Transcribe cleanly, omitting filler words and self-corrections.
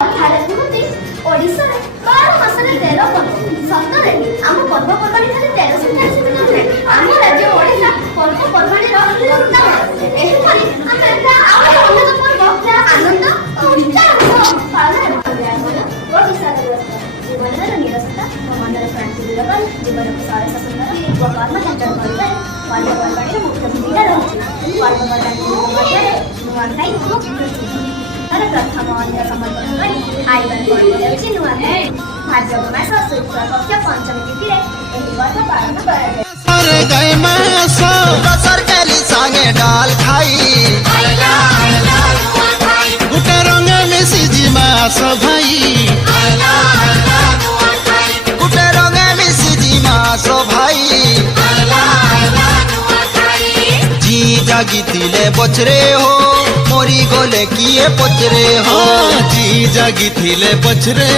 ओडिशा रे 12 मासरे 13 पर्व सतरे आम पर्वपर्वाणी खाली 1340 दिन नुहे आम राज्य ओडिशा पर्वपर्वाणी एहिपरि आम अन्य पर्व आनंद उत्साह पालन ओडिशा जीवन निरसता मनर शांति दूर जीवन को सरस सुंदर कर्म संचार करते पर्वपर्वाणी मुख्य भूमिका रही पर्वपर्वाणी नुआखाई अरे प्रथम अन्य समर्पण करी खाइबार पर्व हेउछि नुआखाई भाद्रव मास शुक्ल पक्ष पंचमी तिथि रे एही पर्व पालन कराଯାଏ। अरे गए मास बसर केली संगे डाल खाई गुटे रंग मिसी जी मास भाई गुटे रंग मिसी जी मास भाई जी जागितिले बचरे हो मोरी गोले किए पचरे हो जी जागितिले बचरे।